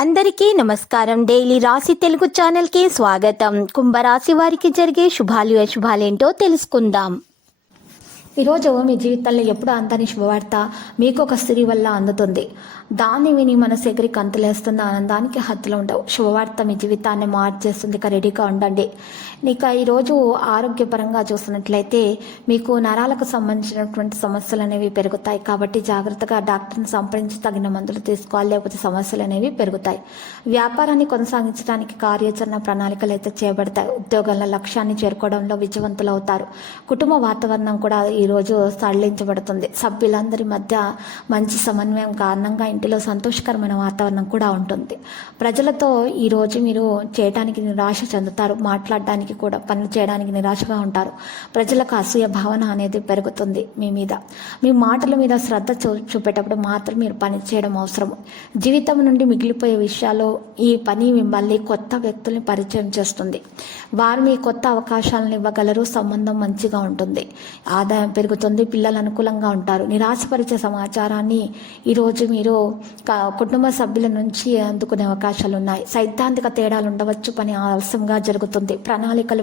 అందరికీ నమస్కారం. డైలీ రాశి తెలుగు ఛానల్కి స్వాగతం. కుంభరాశి వారికి జరిగే శుభాలు అశుభాలేంటో తెలుసుకుందాం. ఈరోజు మీ జీవితంలో ఎప్పుడు అందని శుభవార్త మీకు ఒక స్త్రీ వల్ల అందుతుంది. దాన్ని విని మనసు ఎగిరి కంతులేస్తుంది. ఆనందానికి హద్దులు ఉండవు. శుభవార్త మీ జీవితాన్ని మార్చేస్తుంది. ఇక రెడీగా ఉండండి. ఇక ఈరోజు ఆరోగ్యపరంగా చూసినట్లయితే మీకు నరాలకు సంబంధించినటువంటి సమస్యలు అనేవి పెరుగుతాయి. కాబట్టి జాగ్రత్తగా డాక్టర్ని సంప్రదించి తగిన మందులు తీసుకోవాలి, లేకపోతే సమస్యలు అనేవి పెరుగుతాయి. వ్యాపారాన్ని కొనసాగించడానికి కార్యాచరణ ప్రణాళికలు అయితే చేయబడతాయి. ఉద్యోగాల లక్ష్యాన్ని చేరుకోవడంలో విజయవంతులు అవుతారు. కుటుంబ వాతావరణం కూడా ఈరోజు సడలించబడుతుంది. సభ్యులందరి మధ్య మంచి సమన్వయం కారణంగా ఇంటిలో సంతోషకరమైన వాతావరణం కూడా ఉంటుంది. ప్రజలతో ఈరోజు మీరు చేయడానికి నిరాశ చెందుతారు. మాట్లాడడానికి కూడా పనులు చేయడానికి నిరాశగా ఉంటారు. ప్రజలకు అసూయ భావన అనేది పెరుగుతుంది మీ మీద. మీ మాటల మీద శ్రద్ధ చూపేటప్పుడు మాత్రం మీరు పని చేయడం అవసరం. జీవితం నుండి మిగిలిపోయే విషయాలు ఈ పని మిమ్మల్ని కొత్త వ్యక్తుల్ని పరిచయం చేస్తుంది. వారు మీ కొత్త అవకాశాలను ఇవ్వగలరు. సంబంధం మంచిగా ఉంటుంది. ఆదాయం పెరుగుతుంది. పిల్లలు అనుకూలంగా ఉంటారు. నిరాశపరిచే సమాచారాన్ని ఈరోజు మీరు కుటుంబ సభ్యుల నుంచి అందుకునే అవకాశాలు ఉన్నాయి. సైద్ధాంతిక తేడాలు ఉండవచ్చు. పని ఆలస్యంగా జరుగుతుంది. ప్రణాళికలు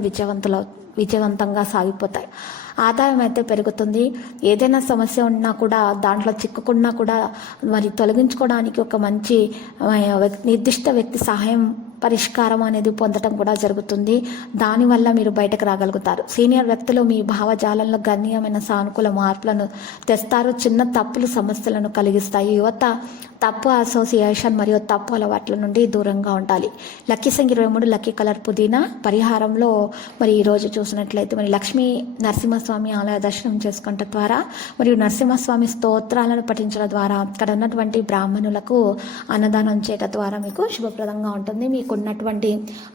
విజయవంతంగా సాగిపోతాయి. ఆదాయం అయితే పెరుగుతుంది. ఏదైనా సమస్య ఉన్నా కూడా దాంట్లో చిక్కుకున్నా కూడా మరి తొలగించుకోవడానికి ఒక మంచి నిర్దిష్ట వ్యక్తి సహాయం పరిష్కారం అనేది పొందడం కూడా జరుగుతుంది. దానివల్ల మీరు బయటకు రాగలుగుతారు. సీనియర్ వ్యక్తులు మీ భావజాలంలో గణనీయమైన సానుకూల మార్పులను తెస్తారు. చిన్న తప్పులు సమస్యలను కలిగిస్తాయి. యువత తప్పు అసోసియేషన్ మరియు తప్పు అలవాట్ల నుండి దూరంగా ఉండాలి. లక్కీ సంఖ్య 23, లక్కీ కలర్ పుదీనా. పరిహారంలో మరి ఈరోజు చూసినట్లయితే మరి లక్ష్మీ నరసింహస్వామి ఆలయ దర్శనం చేసుకుంట ద్వారా మరియు నరసింహస్వామి స్తోత్రాలను పఠించడం ద్వారా అక్కడ ఉన్నటువంటి బ్రాహ్మణులకు అన్నదానం చేయడం ద్వారా మీకు శుభప్రదంగా ఉంటుంది. మీకు ఉన్నటువంటి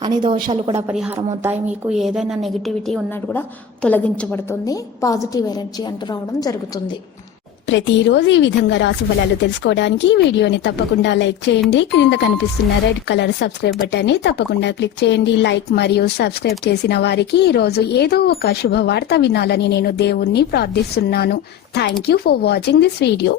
అన్ని దోషాలు కూడా పరిహారం అవుతాయి. మీకు ఏదైనా నెగిటివిటీ ఉన్నట్టు కూడా తొలగించబడుతుంది. పాజిటివ్ ఎనర్జీ అంటూ రావడం జరుగుతుంది. ప్రతిరోజు ఈ విధంగా రాశి ఫలాలు తెలుసుకోవడానికి వీడియోని తప్పకుండా లైక్ చేయండి. క్రింద కనిపిస్తున్న రెడ్ కలర్ సబ్స్క్రైబ్ బటన్ ని తప్పకుండా క్లిక్ చేయండి. లైక్ మరియు సబ్స్క్రైబ్ చేసిన వారికి ఈ రోజు ఏదో ఒక శుభవార్త వినాలని నేను దేవుణ్ణి ప్రార్థిస్తున్నాను. Thank you for watching this video.